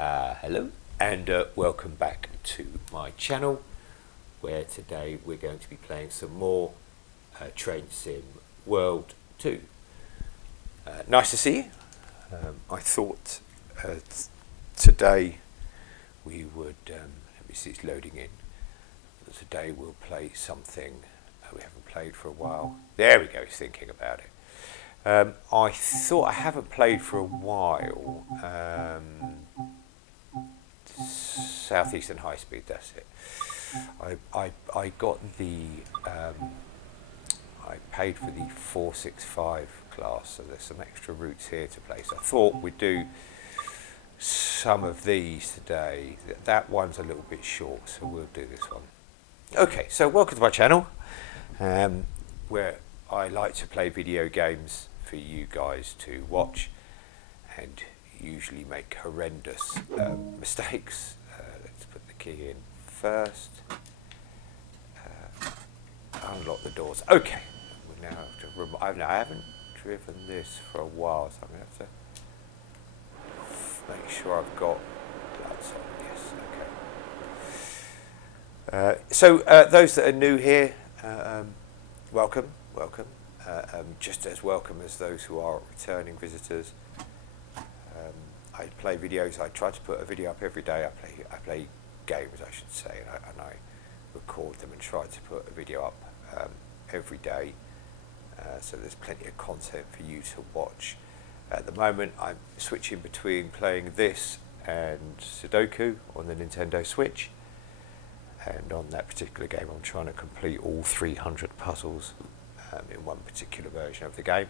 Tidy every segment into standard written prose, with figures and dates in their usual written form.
Hello and welcome back to my channel, where today we're going to be playing some more Train Sim World 2. Nice to see you. I thought today we would, let me see, it's loading in. Today we'll play something we haven't played for a while. There we go, he's thinking about it. I thought I haven't played for a while. Southeastern High Speed, that's it. I got the I paid for the 465 class, so there's some extra routes here to play. So I thought we'd do some of these today. That one's a little bit short, so we'll do this one. Okay, so welcome to my channel, where I like to play video games for you guys to watch and usually make horrendous mistakes. Let's put the key in first. Unlock the doors. Okay, we now have to I haven't driven this for a while, so I'm going to have to make sure I've got lights on. Yes, okay. So those that are new here, welcome. Just as welcome as those who are returning visitors. I play videos. I try to put a video up every day. I play games, I should say, and I record them and try to put a video up every day. So there's plenty of content for you to watch. At the moment, I'm switching between playing this and Sudoku on the Nintendo Switch. And on that particular game, I'm trying to complete all 300 puzzles in one particular version of the game.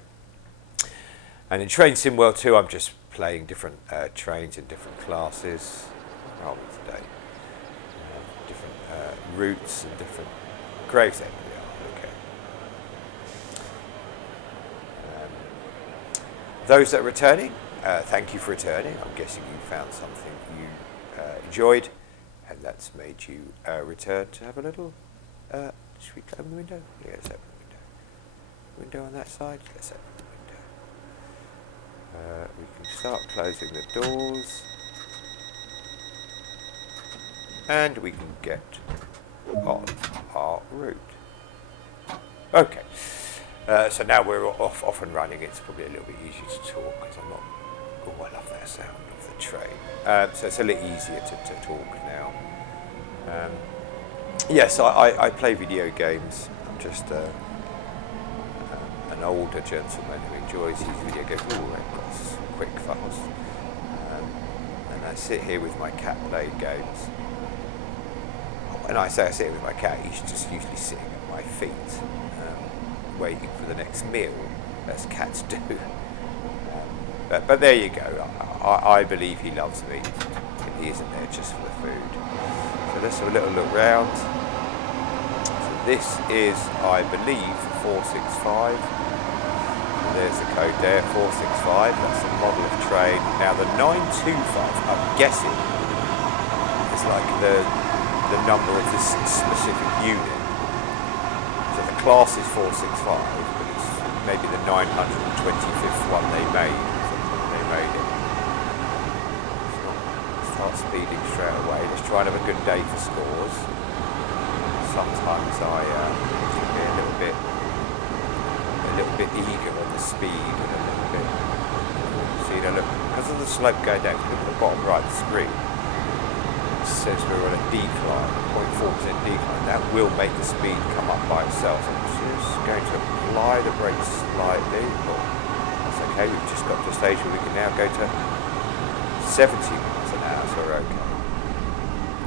And in Train Sim World 2, I'm just playing different trains in different classes. Where are we today? Different routes and different Gravesend. Okay. Those that are returning, thank you for returning. I'm guessing you found something you enjoyed, and that's made you return to have a little. Should we open the window? Yeah, let's open the window. Window on that side. Let's open the window. We can start closing the doors, and we can get on our route. Okay, so now we're off and running. It's probably a little bit easier to talk because I'm not. Oh, I love that sound of the train. So it's a little easier to talk now. Yes, I play video games. I'm just an older gentleman who enjoys his video games. Ooh, I've got some quick fast. And I sit here with my cat playing games. When I say I sit here with my cat, he's just usually sitting at my feet, waiting for the next meal, as cats do. But there you go. I believe he loves me, and he isn't there just for the food. So let's have a little look round. So this is, I believe, 465. There's the code there, 465. That's the model of train. Now the 925, I'm guessing, is like the number of this specific unit. So the class is 465, but it's maybe the 925th one they made. They made it. Start speeding straight away. Let's try and have a good day for scores. Sometimes I can be a little bit eager on the speed and a little bit. So you know, look, because of the slope going down, look at the bottom right of the screen. It says we're on a decline, 0.4% decline. That will make the speed come up by itself. So I'm just going to apply the brakes slightly. Well, that's okay. We've just got to a stage where we can now go to 70 miles an hour, so we're okay.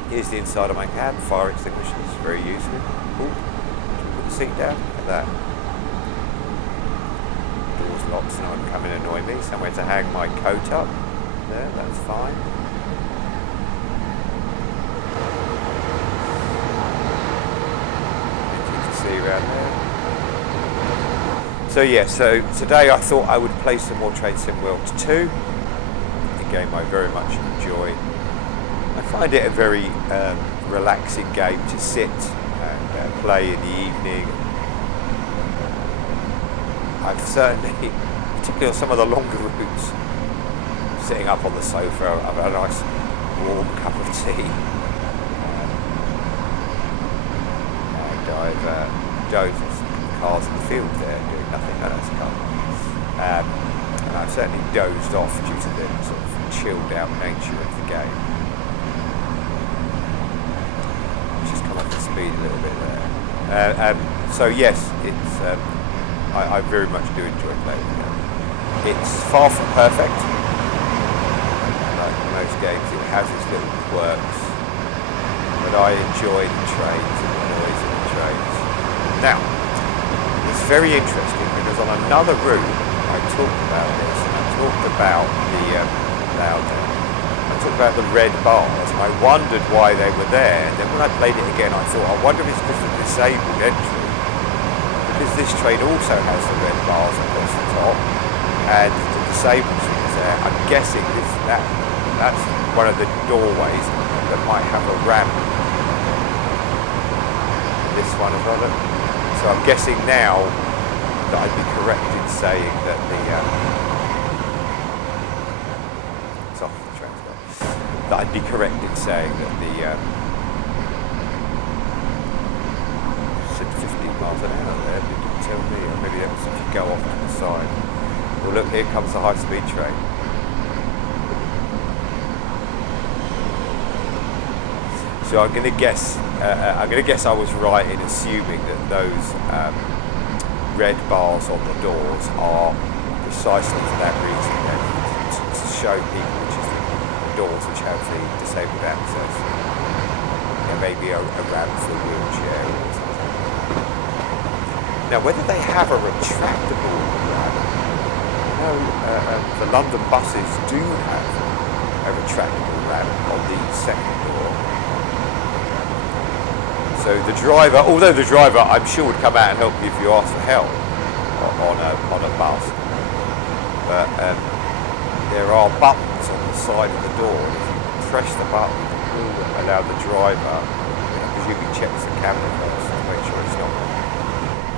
Here's the inside of my cab, fire extinguishers, very useful. Ooh, put the seat down, look at that. Doors locked, so no one can come and annoy me. Somewhere to hang my coat up. There, that's fine. Anything to see around there. So yeah, so today I thought I would play some more Train Sim World 2. A game I very much enjoy. I find it a very relaxing game to sit and play in the evening. I've certainly, particularly on some of the longer routes, sitting up on the sofa, I've had a nice warm cup of tea. And I've dozed on some cars in the field there doing nothing. No, that's a car. And I've certainly dozed off due to the sort of chilled out nature of the game. Just come up to speed a little bit there. So yes, it's I very much do enjoy playing the game. It's far from perfect. Like most games, it has its little quirks, but I enjoy the trains and the noise of the trains. Now, it's very interesting because on another route I talked about this, and I talked about the red bars, and I wondered why they were there, and then when I played it again I thought, I wonder if it's because of the disabled entry, because this train also has the red bars across the top, and the disabled is there. I'm guessing that's one of the doorways that might have a ramp. This one as well. So I'm guessing now that I'd be correct in saying that I'd be correct in saying that the said 15 miles an hour there, but you didn't tell me, or maybe that was if you go off to the side. Well, look, here comes the high-speed train. So I'm going to guess I was right in assuming that those red bars on the doors are precisely for that reason, to show people which is the doors which have the disabled access. There may be a ramp for a wheelchair or something. Now, whether they have a retractable ramp, the London buses do have a retractable ramp on the second door. So the driver, although the driver I'm sure would come out and help you if you ask for help on a bus, but there are buttons on the side of the door. If you press the button, it will allow the driver, I presume he checks the camera first to make sure it's not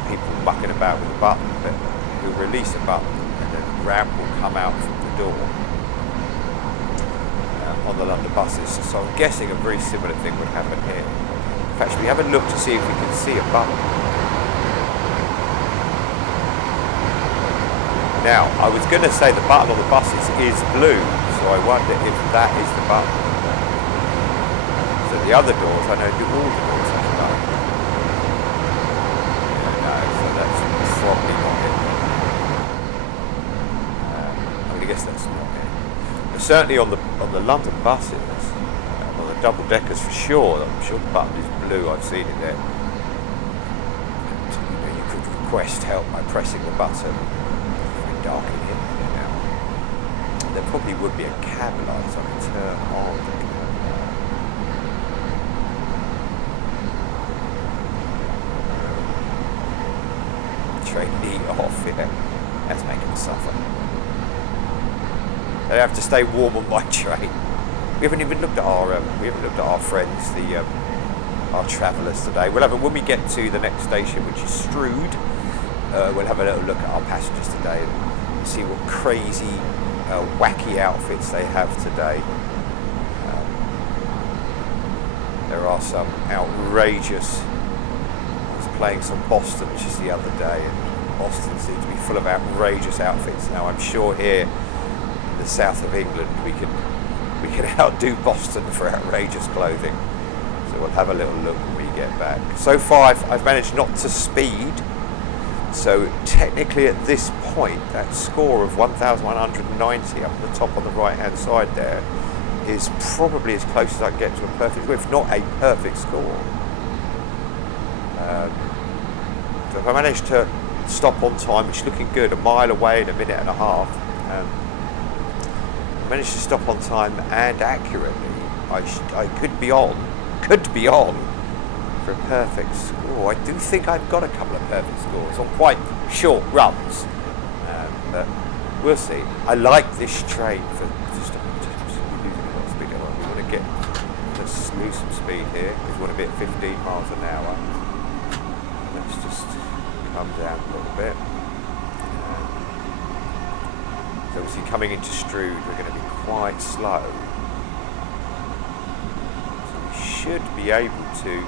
people mucking about with the button, but he'll release a button and then the ramp will come out from the door on the London buses. So I'm guessing a very similar thing would happen here. In fact, should we have a look to see if we can see a button? Now, I was going to say the button on the buses is blue, so I wonder if that is the button. So the other doors, I know do all the doors have a button. No, so that's probably not it. I'm going to guess that's not it. But certainly on the London buses, on the double deckers for sure, I'm sure the button is blue. I've seen it there. You could request help by pressing the button. Dark in here now. There probably would be a cab light so I can turn on. Train heat off, yeah. That's making them suffer. They have to stay warm on my train. We haven't even looked at our friends, our travellers today. We'll have when we get to the next station, which is Strood. We'll have a little look at our passengers today and see what crazy, wacky outfits they have today. There are some outrageous. I was playing some Boston just the other day, and Boston seems to be full of outrageous outfits. Now I'm sure here in the south of England we can outdo Boston for outrageous clothing. So we'll have a little look when we get back. So far I've managed not to speed. So technically at this point, that score of 1,190 up at the top on the right hand side there is probably as close as I can get to a perfect score, if not a perfect score. So if I manage to stop on time, which is looking good, a mile away in a minute and a half, I managed to stop on time and accurately, I could be on for a perfect score. I do think I've got a couple of perfect scores on quite short runs, but we'll see. I like this train for just losing a lot of speed. We want to get let's lose some speed here because we want to be at 15 miles an hour. Let's just come down a little bit. So obviously coming into Strood, we're going to be quite slow. should be able to,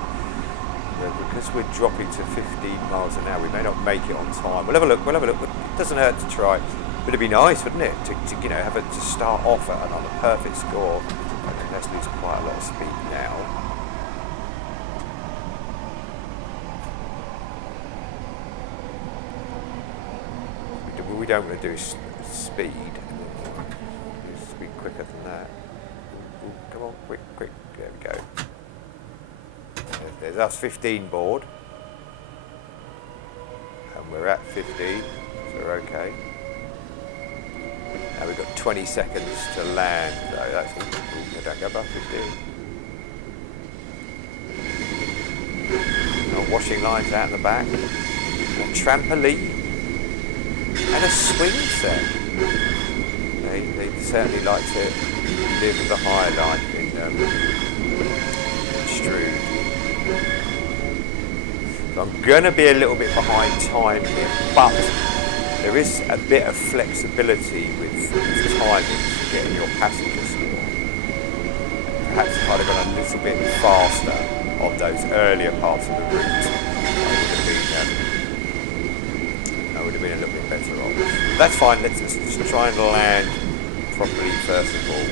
because we're dropping to 15 miles an hour, we may not make it on time. We'll have a look. It doesn't hurt to try. But it'd be nice, wouldn't it, to have it to start off at on a perfect score. I think let's lose quite a lot of speed now. We don't want to do speed. It's to be quicker than that. Ooh, come on, quick. There we go. There's us 15 board. And we're at 15, so we're okay. Now we've got 20 seconds to land, though. That's all. Ooh, don't go above 15. No washing lines out in the back. A trampoline. And a swing set. They certainly like to live the higher life in Strood. So I'm going to be a little bit behind time here, but there is a bit of flexibility with timing to getting your passenger score. Perhaps if I'd have gone a little bit faster on those earlier parts of the route, I would have been a little bit better off. That's fine, let's just try and land properly first of all.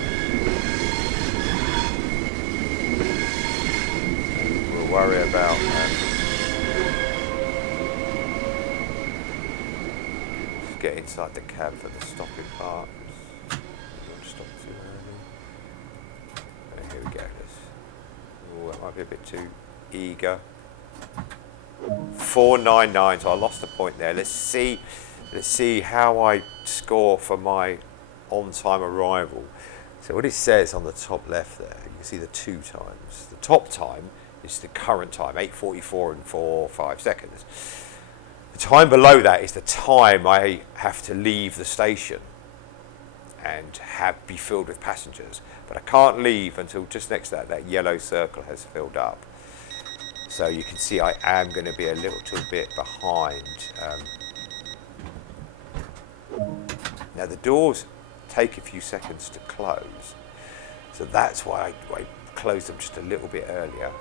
We'll worry about just get inside the cab for the stopping parts. Don't stop too early. Here we go. Oh, that might be a bit too eager. 499, so I lost the point there. Let's see how I score for my on-time arrival. So what it says on the top left there, you can see the 2 times. The top time is the current time, 8:44 and 5 seconds. The time below that is the time I have to leave the station and be filled with passengers. But I can't leave until just next to that yellow circle has filled up. So you can see I am going to be a little bit behind. Now the doors take a few seconds to close, so that's why I closed them just a little bit earlier.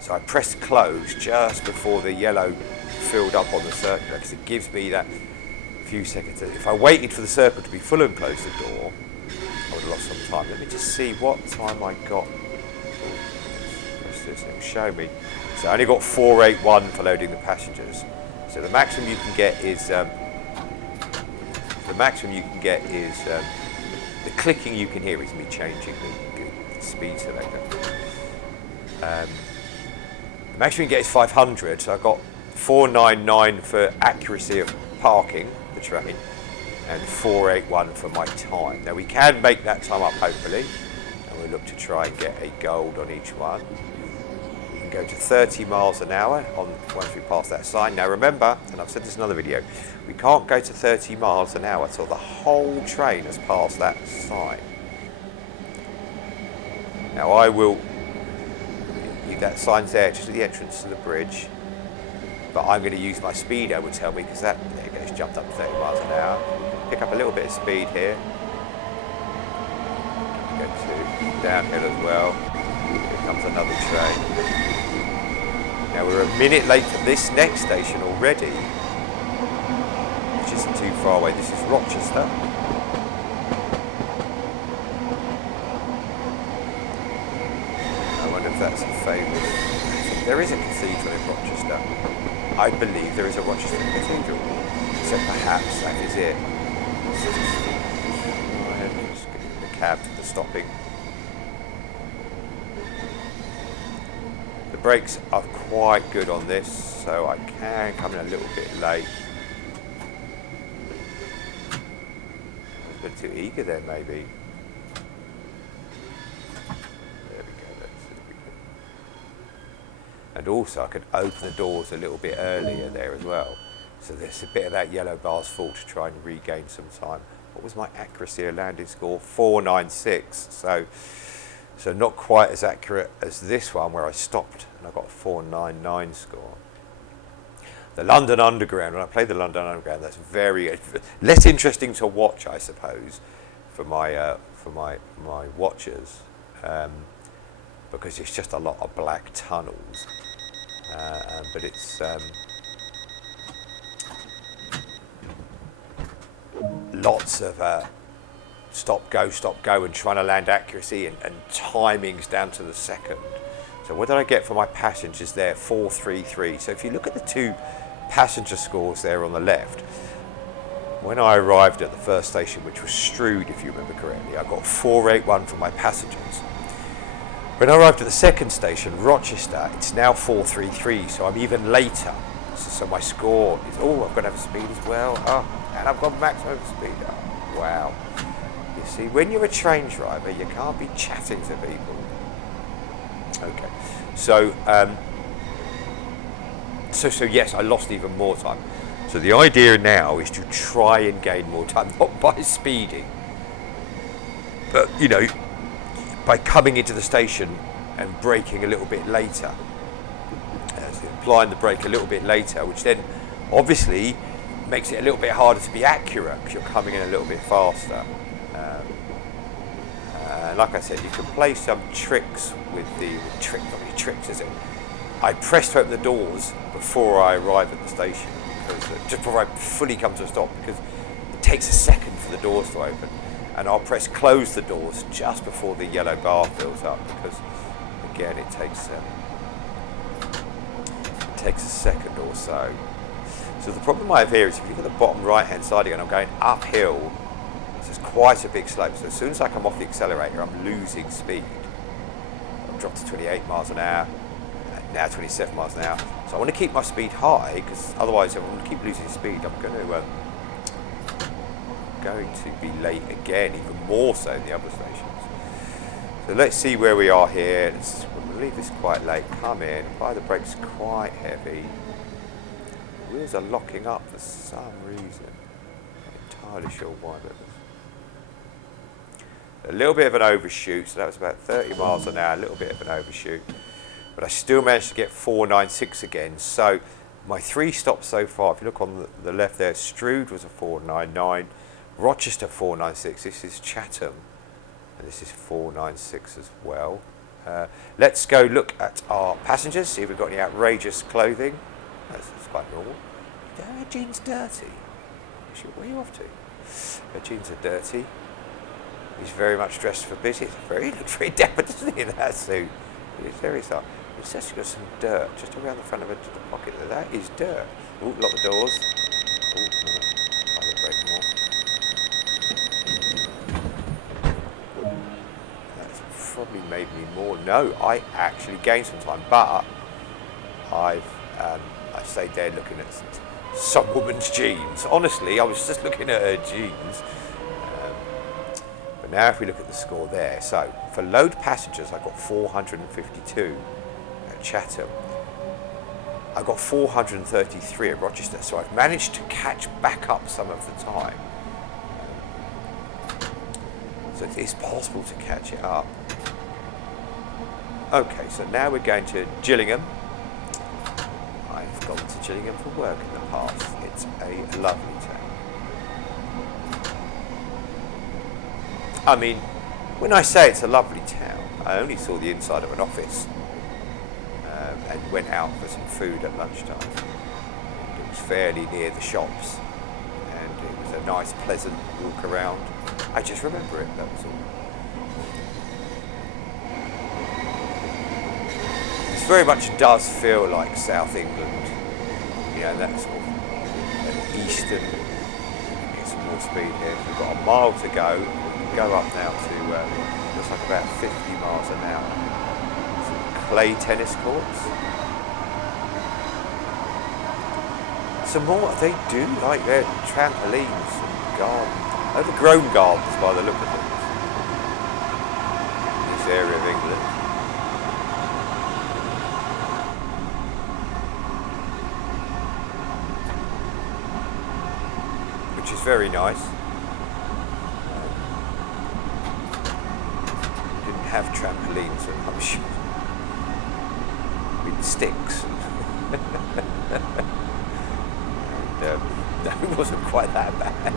So I pressed close just before the yellow filled up on the circular, because it gives me that few seconds. If I waited for the circle to be full and close the door, I would have lost some time. Let me just see what time I got. Press this and show me. So I only got 481 for loading the passengers. So the maximum you can get is the clicking you can hear is me changing the speed selector. The maximum you can get is 500. So I got 499 for accuracy of parking the train and 481 for my time. Now we can make that time up hopefully, and we'll look to try and get a gold on each one. We can go to 30 miles an hour once we pass that sign. Now remember, and I've said this in another video, we can't go to 30 miles an hour till the whole train has passed that sign. Now I will, that sign's there just at the entrance to the bridge, but I'm going to use my speedo, would tell me, because that, there it goes, jumped up to 30 miles an hour. Pick up a little bit of speed here. Go to downhill as well. Here comes another train. Now we're a minute late for this next station already, which isn't too far away. This is Rochester. I wonder if that's a favourite. There is a cathedral in Rochester. I believe there is a Rochester Cathedral, so perhaps that is it. Just get the cab to the stopping. The brakes are quite good on this, so I can come in a little bit late. I was a bit too eager there, maybe. And also I could open the doors a little bit earlier there as well. So there's a bit of that yellow bar's full to try and regain some time. What was my accuracy of landing score? 496. So not quite as accurate as this one where I stopped and I got a 499 score. The London Underground, when I play the London Underground, that's very less interesting to watch, I suppose, for my watchers, because it's just a lot of black tunnels. But it's lots of stop, go, and trying to land accuracy and timings down to the second. So what did I get for my passengers there? 433. So if you look at the two passenger scores there on the left, when I arrived at the first station, which was Strood, if you remember correctly, I got 481 for my passengers. When I arrived at the second station, Rochester, it's now 433, so I'm even later. So my score is, I've got to have speed as well. And I've got maximum speed. Wow. You see, when you're a train driver, you can't be chatting to people. Okay. So, so yes, I lost even more time. So the idea now is to try and gain more time, not by speeding, but, by coming into the station and braking a little bit later. Applying the brake a little bit later, which then obviously makes it a little bit harder to be accurate because you're coming in a little bit faster. Like I said, you can play some tricks with tricks, is it? I press to open the doors before I arrive at the station, because just before I fully come to a stop, because it takes a second for the doors to open, and I'll press close the doors just before the yellow bar fills up, because again it takes a second or so. So the problem I have here is, if you look at the bottom right hand side again, I'm going uphill. So it's quite a big slope. So as soon as I come off the accelerator, I'm losing speed. I've dropped to 28 miles an hour, now 27 miles an hour. So I want to keep my speed high, because otherwise if I want to keep losing speed, I'm going to be late again, even more so than the other stations. So let's see where we are here. We'll leave this quite late. Come in. Apply the brakes quite heavy. The wheels are locking up for some reason. Not entirely sure why, but a little bit of an overshoot. So that was about 30 miles an hour. A little bit of an overshoot, but I still managed to get 496 again. So my 3 stops so far, if you look on the left there, Strood was a 499, Rochester 496. This is Chatham, and this is 496 as well. Let's go look at our passengers, see if we've got any outrageous clothing. That's quite normal. Her jeans dirty. Where are you off to? Her jeans are dirty. He's very much dressed for business. He looks very dapper, doesn't he, in that suit? He's very soft. He's actually got some dirt just around the front of the pocket there. That is dirt. Oh, lock the doors. Oh, no. I'll break them all. That's probably made me more. No, I actually gained some time, but I stayed there looking at some woman's jeans. Honestly, I was just looking at her jeans. But now if we look at the score there, so for load passengers I got 452 at Chatham. I got 433 at Rochester, so I've managed to catch back up some of the time. So it is possible to catch it up. Okay, so now we're going to Gillingham. I've gone to Gillingham for work in the past. It's a lovely town. I mean, when I say it's a lovely town, I only saw the inside of an office and went out for some food at lunchtime. It was fairly near the shops, and it was a nice, pleasant walk around. I just remember it, that was all. It very much does feel like South England, that sort of eastern. Get some more speed here. We've got a mile to go. We can go up now to looks like about 50 miles an hour. Some clay tennis courts. Some more. They do like their trampolines and gardens. Overgrown gardens by the look of them. This area of England. Which is very nice. Didn't have trampolines, I'm sure. With sticks. no, it wasn't quite that bad.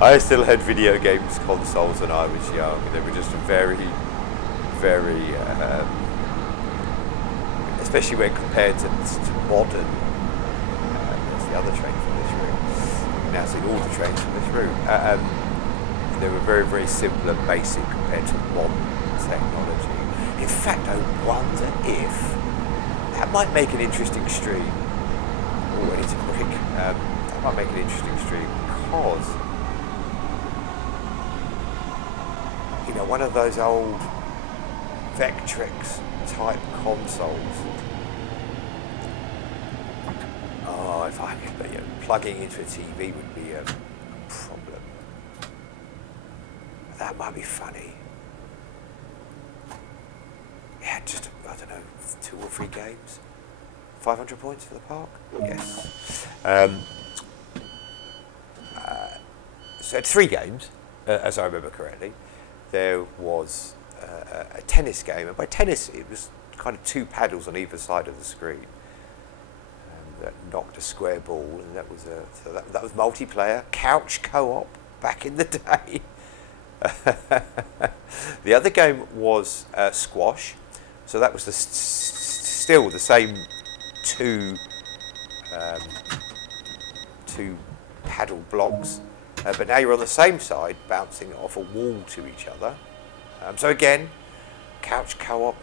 I still had video games consoles when I was young. They were just very, very, especially when compared to modern. There's the other train from this room. You can now see all the trains from this room. They were very, very simple and basic compared to modern technology. In fact, I wonder if that might make an interesting stream. Oh, it's a brick. That might make an interesting stream because, you know, one of those old Vectrex type consoles. Oh, if I could, you know, plugging into a TV would be a problem. That might be funny. Yeah, just, I don't know, 2 or 3 games. 500 points for the park? Yes. So 3 games, as I remember correctly. There was a tennis game, and by tennis it was kind of 2 paddles on either side of the screen that knocked a square ball, and that was that was multiplayer, couch co-op back in the day. The other game was squash, so that was still the same 2 paddle blocks. But now you're on the same side, bouncing off a wall to each other. So again, couch co-op,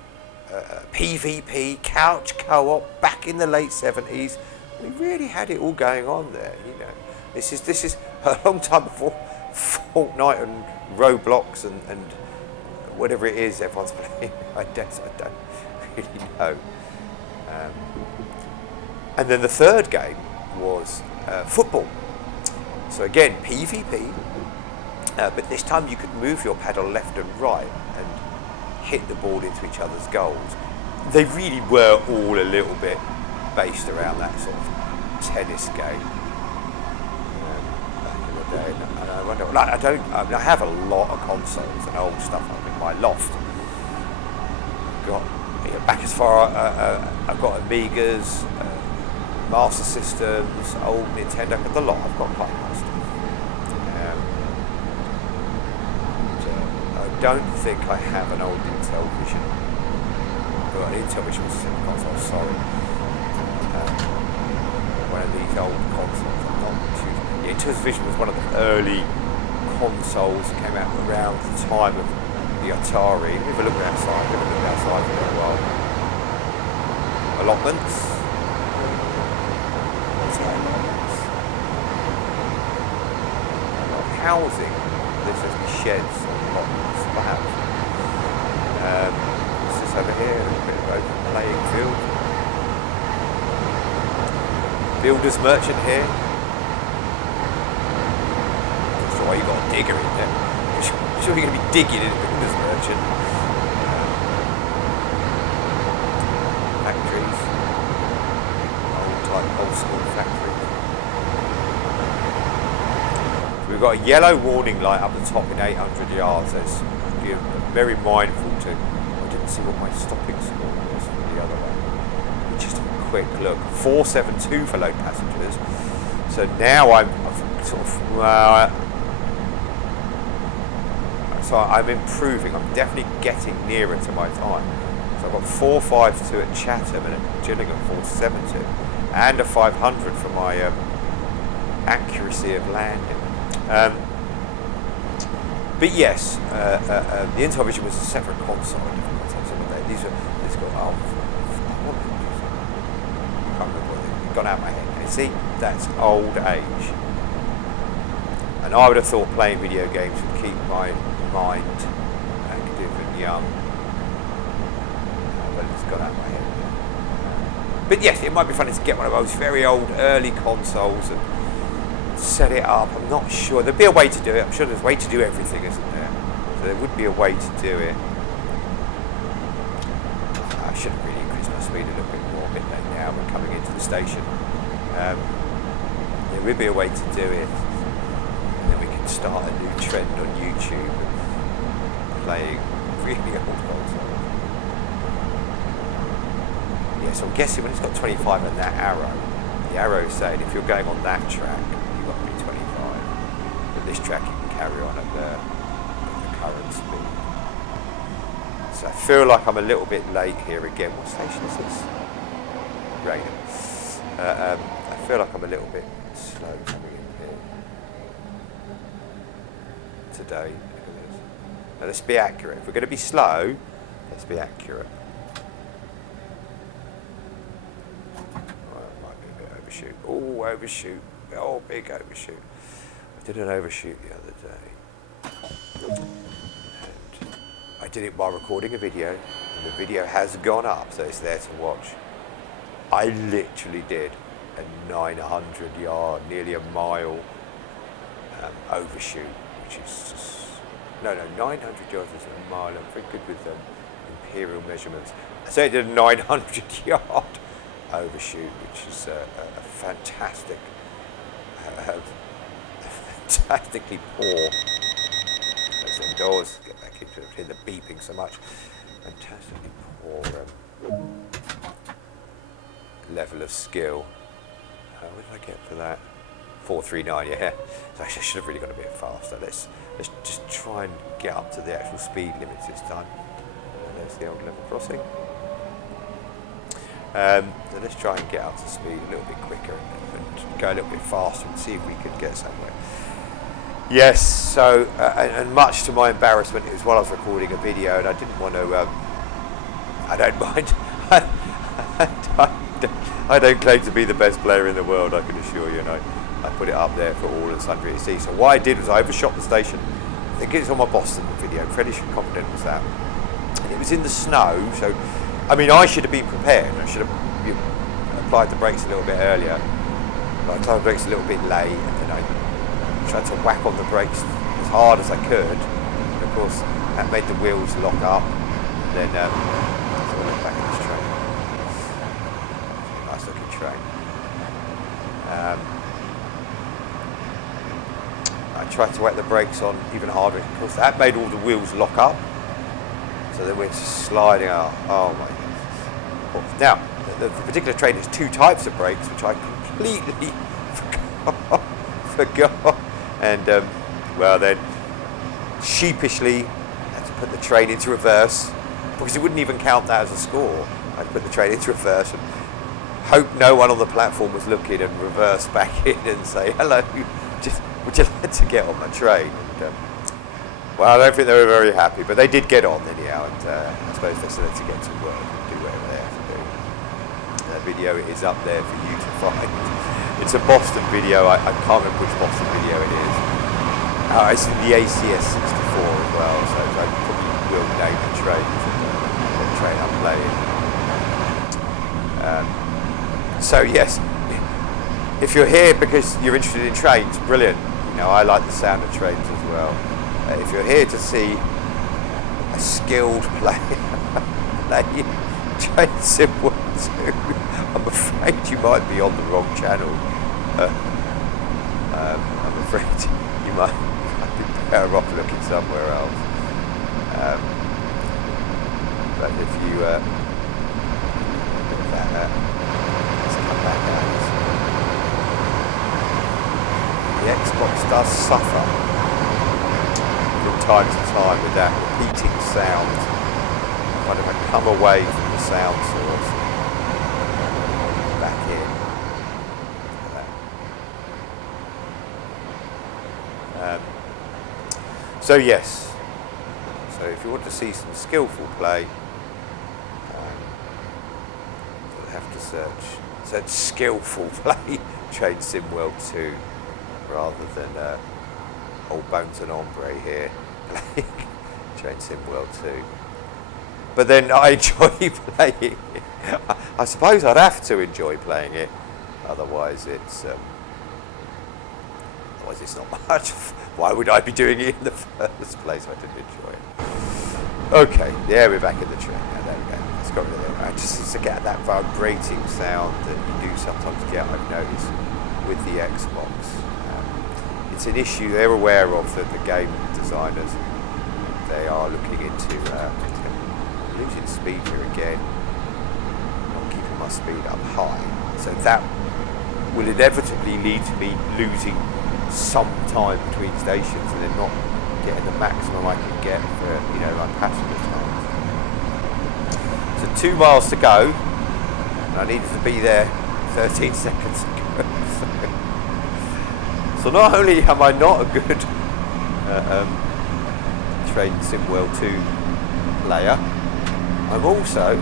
PvP, couch co-op, back in the late 70s. We really had it all going on there, you know. This is a long time before Fortnite and Roblox and whatever it is everyone's playing. I don't really know. And then the third game was football. So again, PvP, but this time you could move your paddle left and right and hit the ball into each other's goals. They really were all a little bit based around that sort of tennis game back in the day. And I wonder, I have a lot of consoles and old stuff up in my loft. Got, you know, back as far, I've got Amigas, Master Systems, old Nintendo, but the lot. I've got quite a lot of stuff. I don't think I have an old Intel Vision. Well, an Intel Vision was a simple console, sorry. One of these old consoles. I'm not too. Yeah, Intel Vision was one of the early consoles that came out around the time of the Atari. Have a look outside. Have a look outside for a little while. Allotments. Housing. This is the sheds and allotments, perhaps. This is over here, a bit of open playing field. Builder's merchant here. That's why you got a digger in there. I'm sure you're going to be digging in a builder's merchant. Factories. Old school factories. We've got a yellow warning light up the top in 800 yards. There's, you're very mindful to. I didn't see what my stopping score was for the other one. Just a quick look. 472 for load passengers. So now I'm sort of. So I'm improving. I'm definitely getting nearer to my time. So I've got 452 at Chatham and at Gillingham 472, and a 500 for my accuracy of landing. But yes, the Intel Vision was a separate console. These got, I can't remember what they've gone out of my head. And see, that's old age. And I would have thought playing video games would keep my mind active and young. But it's gone out of my head. But yes, it might be funny to get one of those very old, early consoles and set it up. I'm not sure. There'd be a way to do it. I'm sure there's a way to do everything, isn't there? So there would be a way to do it. I should have really increased my speed a little bit more, but now we're coming into the station. There would be a way to do it, and then we can start a new trend on YouTube of playing really old consoles. Yeah, so I'm guessing when it's got 25 and that arrow, the arrow is saying if you're going on that track, you've got to be 25. But this track you can carry on at the current speed. So I feel like I'm a little bit late here again. What station is this? Raynham. I feel like I'm a little bit slow coming in here today. Now let's be accurate. If we're going to be slow, let's be accurate. Oh, it might be a bit overshoot. Oh, overshoot. Oh, big overshoot. I did an overshoot the other day. And I did it while recording a video. And the video has gone up, so it's there to watch. I literally did a 900-yard, nearly a mile overshoot, which is just... No, 900 yards is a mile. I'm very good with imperial measurements. So I did a 900-yard overshoot, which is a fantastic, fantastically poor. Close them doors, get back into it, the beeping so much. Fantastically poor level of skill. What did I get for that? 439, yeah. So I should have really gone a bit faster. Let's just try and get up to the actual speed limits this time. There's the old level crossing. So let's try and get up to speed a little bit quicker and go a little bit faster and see if we could get somewhere. Yes, so, and much to my embarrassment, it was while I was recording a video and I didn't want to, I don't mind, I don't claim to be the best player in the world, I can assure you, and I put it up there for all and sundry to see. So what I did was I overshot the station. I think it's on my Boston video, fairly confident it was that. And it was in the snow, so, I mean, I should have been prepared. I should have applied the brakes a little bit earlier. But I applied the brakes a little bit late, and then I tried to whack on the brakes as hard as I could. And of course, that made the wheels lock up. And then, so I went back in this train. Nice looking train. I tried to whack the brakes on even harder. Of course, that made all the wheels lock up. So then we're sliding out. Oh my goodness. Now, the particular train has two types of brakes, which I completely forgot. And, well then, sheepishly, I had to put the train into reverse, because it wouldn't even count that as a score. I had to put the train into reverse and hope no one on the platform was looking and reverse back in and say, hello, would you like to get on my train? And, well, I don't think they were very happy, but they did get on anyhow, and I suppose they still had to get to work and do whatever they have to do. That video is up there for you to find. It's a Boston video. I can't remember which Boston video it is. It's in the ACS 64 as well, so I probably will name the train, what train I'm playing. So yes, if you're here because you're interested in trains, brilliant. You know, I like the sound of trains as well. If you're here to see a skilled player play Train Sim World 2, I'm afraid you might be on the wrong channel. I'm afraid you might be better off looking somewhere else. But if you let's come back out. The Xbox does suffer from time to time with that repeating sound. Kind of a come away from the sound source. Back in. So yes. So if you want to see some skillful play, you'll have to search skillful play Train Sim World 2 rather than old Bones and Ombre here playing Train Sim World 2. But then I enjoy playing it. I suppose I'd have to enjoy playing it, otherwise it's not much. Why would I be doing it in the first place if I didn't enjoy it? Okay, yeah, we're back in the train. Now, there we go. Let's go over there. Just to get that vibrating sound that you do sometimes get, I've noticed, with the Xbox. It's an issue they're aware of, that the game designers, they are looking into losing speed here again, not keeping speed up high. So that will inevitably lead to me losing some time between stations and then not getting the maximum I can get for, you know, like passenger times. So 2 miles to go, and I needed to be there 13 seconds ago. So not only am I not a good Train Sim World 2 player, I'm also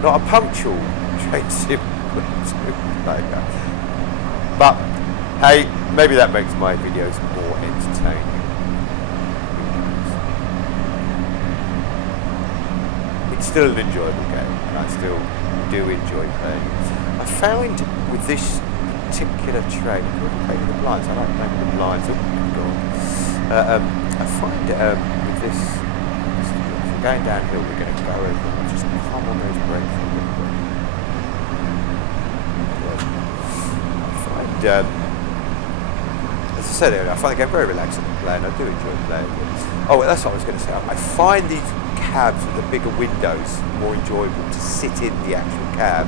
not a punctual Train Sim World 2 player. But hey, maybe that makes my videos more entertaining. It's still an enjoyable game, and I still do enjoy playing it. I found with this particular train, I've never played with the blinds, I like playing with the blinds, oh god. I find with this, if we're going downhill, we're going to go over, and just come on those brakes a little bit. I find, as I said earlier, I find the game very relaxing to play, and I do enjoy playing it. Oh, that's what I was going to say. I find these cabs with the bigger windows more enjoyable to sit in the actual cab.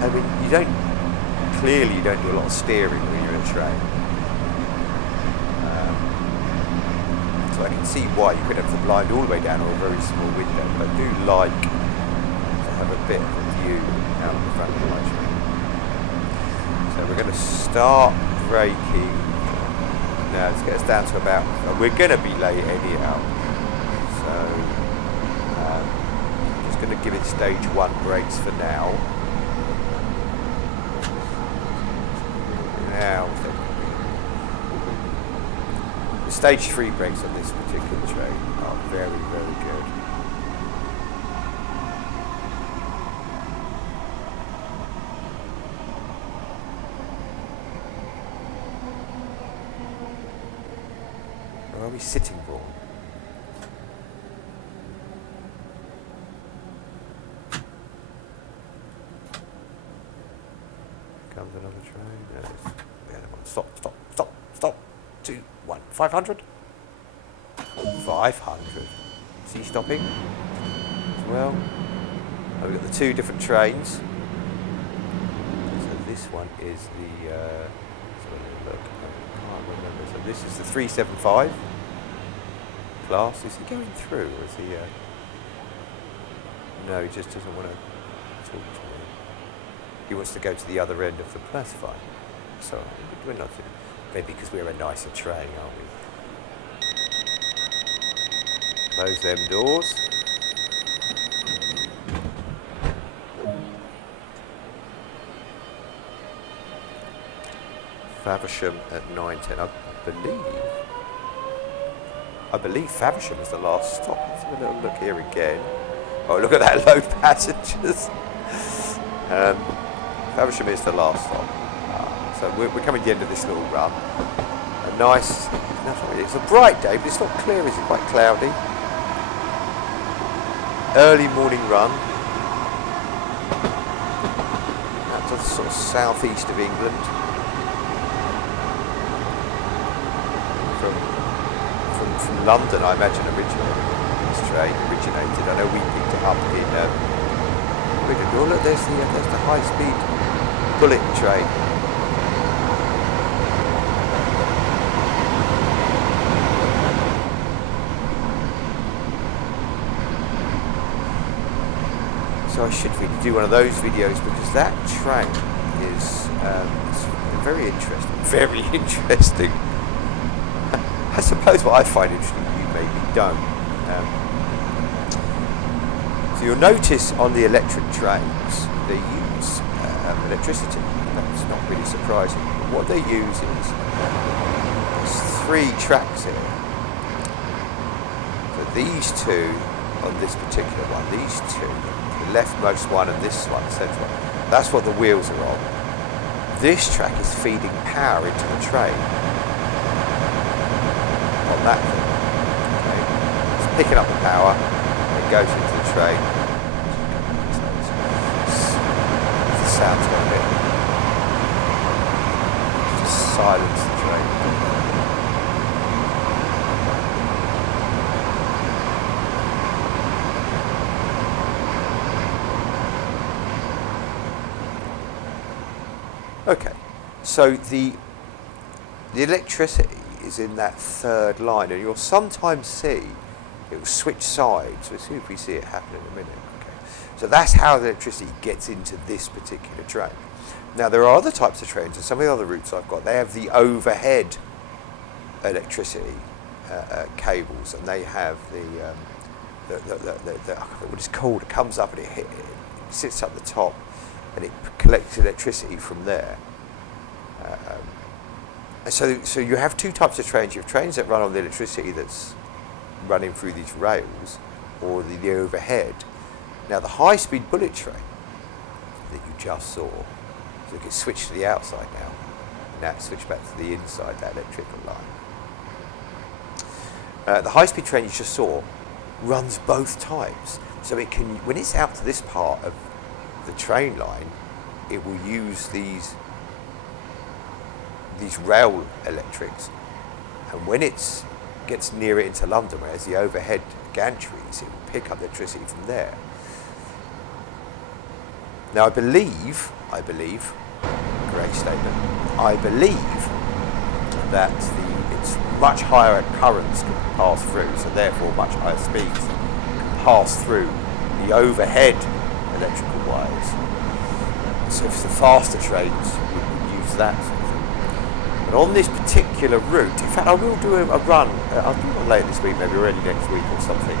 I mean, you don't do a lot of steering when you're in a train. So I can see why you could have the blind all the way down or a very small window, but I do like to have a bit of a view out the front of my train. So we're going to start braking. Now let's get us down to about, we're going to be late anyhow. So I'm just going to give it stage 1 brakes for now. Now, the stage 3 brakes on this particular train are very, very good. Where are we sitting for? Comes another train. No, stop. 2, 1, 500? 500. Is he stopping as well? Oh, we've got the 2 different trains. So this one is the, let's have a look, I can't remember. So this is the 375 class. Is he going through or is he, no, he just doesn't want to talk to me. He wants to go to the other end of the platform. So we're not, maybe because we're a nicer train, aren't we? Close them doors. Faversham at 9:10. I believe Faversham is the last stop. Let's have a little look here again. Oh, look at that load passengers. Faversham is the last stop. So we're coming to the end of this little run. A nice, it's a bright day, but it's not clear, is it? Quite cloudy. Early morning run. That's the sort of southeast of England. From London, I imagine, this train originated. I know we picked it up in. Oh, look, there's the high-speed bullet train. So I should really do one of those videos because that train is very interesting. Very interesting. I suppose what I find interesting you maybe don't. So you'll notice on the electric trains they use electricity. That's not really surprising. But what they use is there's 3 tracks here. So these 2 on this particular one, these 2, the leftmost one and this one, the centre one, that's what the wheels are on. This track is feeding power into the train. On that thing. Okay. It's picking up the power, it goes into the train. The sound's got a bit. Just silence the train. Okay, so the electricity is in that third line, and you'll sometimes see it will switch sides. We'll see if we see it happen in a minute. Okay, so that's how the electricity gets into this particular train. Now there are other types of trains, and some of the other routes I've got, they have the overhead electricity cables, and they have the what it's called. It comes up and it sits up the top, and it collects electricity from there. So you have two types of trains. You have trains that run on the electricity that's running through these rails, or the overhead. Now the high-speed bullet train that you just saw, so it gets switched to the outside now. Now it's switched back to the inside, that electrical line. The high-speed train you just saw runs both types. So it can, when it's out to this part of the train line, it will use these rail electrics, and when it gets nearer into London, whereas the overhead gantries, it will pick up electricity from there. Now I believe, correct statement, I believe that it's much higher currents can pass through, so therefore much higher speeds can pass through the overhead electrical wires. So for the faster trains, we use that sort of thing. But on this particular route, in fact I will do a run, I'll do one later this week, maybe early next week or something.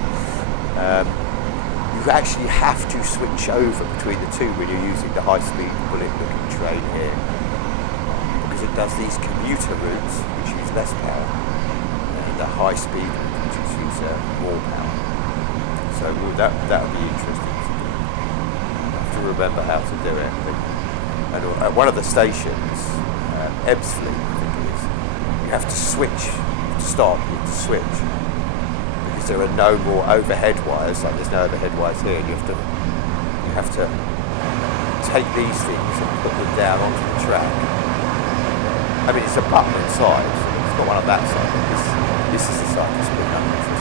You actually have to switch over between the two when you're using the high-speed bullet-looking train here, because it does these commuter routes which use less power, and the high-speed routes which use more power. So that would be interesting to do. I have to remember how to do it. And at one of the stations, Ebbsfleet, I think it is, you have to switch to stop. You have to switch because there are no more overhead wires. Like there's no overhead wires here, and you have to take these things and put them down onto the track. I mean, it's a button inside. So it's got one on that side. But this is the side that's picking up electricity.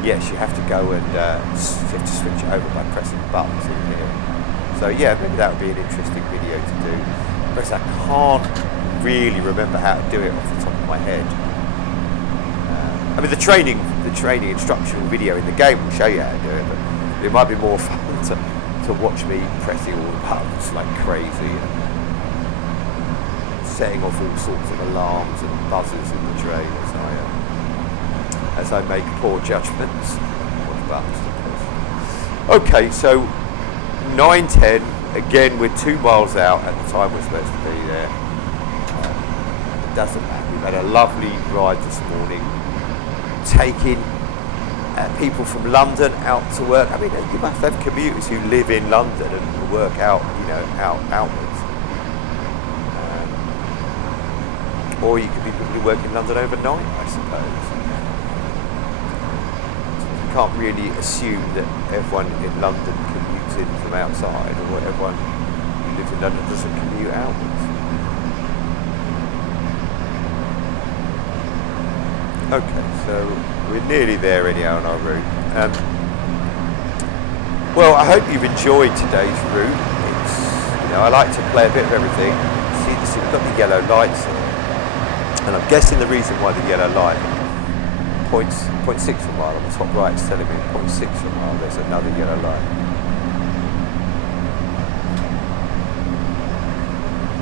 Yes, you have to go and you have to switch over by pressing buttons in here. So yeah, maybe that would be an interesting video to do. But I can't really remember how to do it off the top of my head. I mean, the training instructional video in the game will show you how to do it, but it might be more fun to watch me pressing all the buttons like crazy and setting off all sorts of alarms and buzzers in the train as I make poor judgments on the buttons to press. Okay, so 9:10, again we're 2 miles out at the time we're supposed to be there. It doesn't matter. We've had a lovely ride this morning, taking people from London out to work. I mean, you must have commuters who live in London and work out, outwards. Or you could be people who work in London overnight, I suppose. You can't really assume that everyone in London commutes in from outside, or everyone who lives in London doesn't commute outwards. Okay, so we're nearly there anyhow on our route. Well, I hope you've enjoyed today's route. It's, I like to play a bit of everything. See, we've got the yellow lights here, and I'm guessing the reason why the yellow light 0.6 per mile on the top right is telling me 0.6 per mile. There's another yellow light.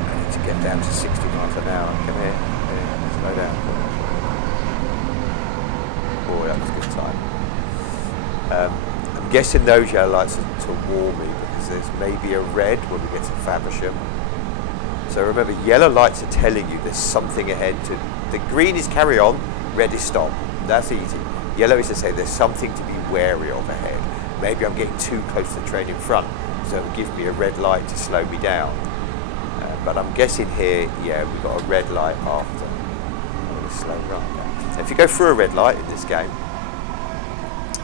I need to get down to 60 miles an hour. Come here, slow down. Oh, that was a good time. I'm guessing those yellow lights are to warn me because there's maybe a red when we get to Faversham. So remember, yellow lights are telling you there's something ahead. The green is carry on, red is stop. That's easy. Yellow is to say there's something to be wary of ahead. Maybe I'm getting too close to the train in front, so it will give me a red light to slow me down. But I'm guessing here, yeah, we've got a red light after a slow run. If you go through a red light in this game,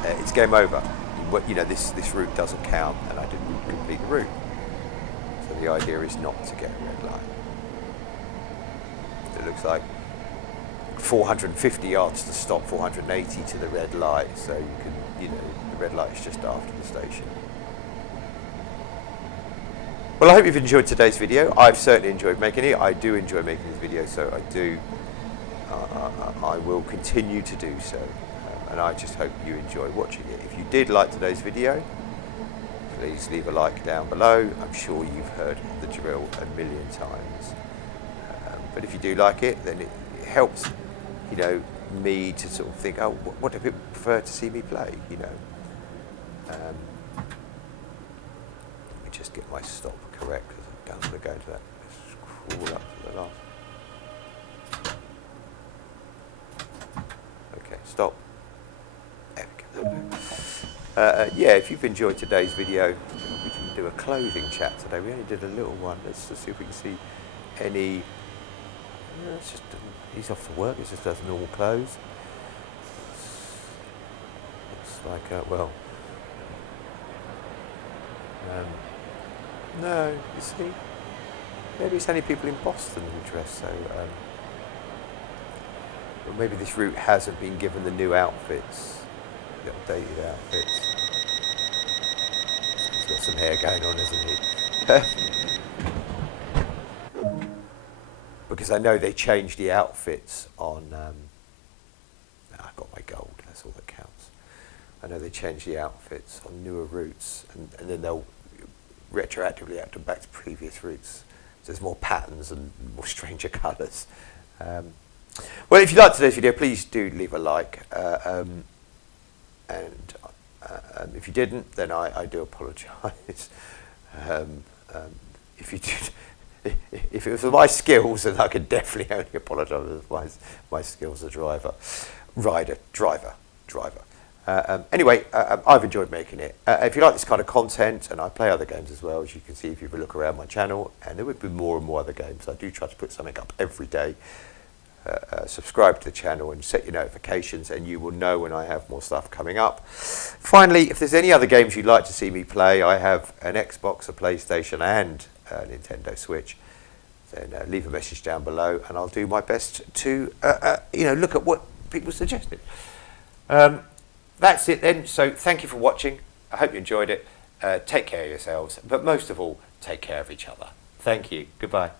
it's game over. This route doesn't count, and I didn't complete the route. So the idea is not to get a red light. It looks like 450 yards to stop, 480 to the red light. So you can, the red light is just after the station. Well, I hope you've enjoyed today's video. I've certainly enjoyed making it. I do enjoy making these videos, so I will continue to do so. And I just hope you enjoy watching it. If you did like today's video, please leave a like down below. I'm sure you've heard the drill a million times. But if you do like it, then it helps, you know, me to sort of think, oh, what do people prefer to see me play, you know? Let me just get my stop correct, because I don't want to go into that. Let's crawl up to the last. Okay, stop. There we go. Yeah, if you've enjoyed today's video, we can do a clothing chat today. We only did a little one. Let's just see if we can see any. It's just, he's off to work. It just does normal clothes. Looks like well. No, you see, maybe it's only people in Boston who dress so. Or maybe this route hasn't been given the new outfits, the updated outfits. He's got some hair going on, hasn't he? Because I know they changed the outfits on. I've got my gold. That's all that counts. I know they changed the outfits on newer routes, and then they'll retroactively add them back to previous routes. So there's more patterns and more stranger colours. Well, if you liked today's video, please do leave a like. And if you didn't, then I do apologise. If you did, if it was for my skills, then I could definitely only apologise for my skills as a driver. Anyway, I've enjoyed making it. If you like this kind of content, and I play other games as well, as you can see if you look around my channel, and there would be more and more other games. I do try to put something up every day. Subscribe to the channel and set your notifications, and you will know when I have more stuff coming up. Finally, if there's any other games you'd like to see me play, I have an Xbox, a PlayStation, and a Nintendo Switch. Then leave a message down below, and I'll do my best to look at what people suggested. That's it then. So thank you for watching. I hope you enjoyed it. Take care of yourselves, but most of all, take care of each other. Thank you. Goodbye.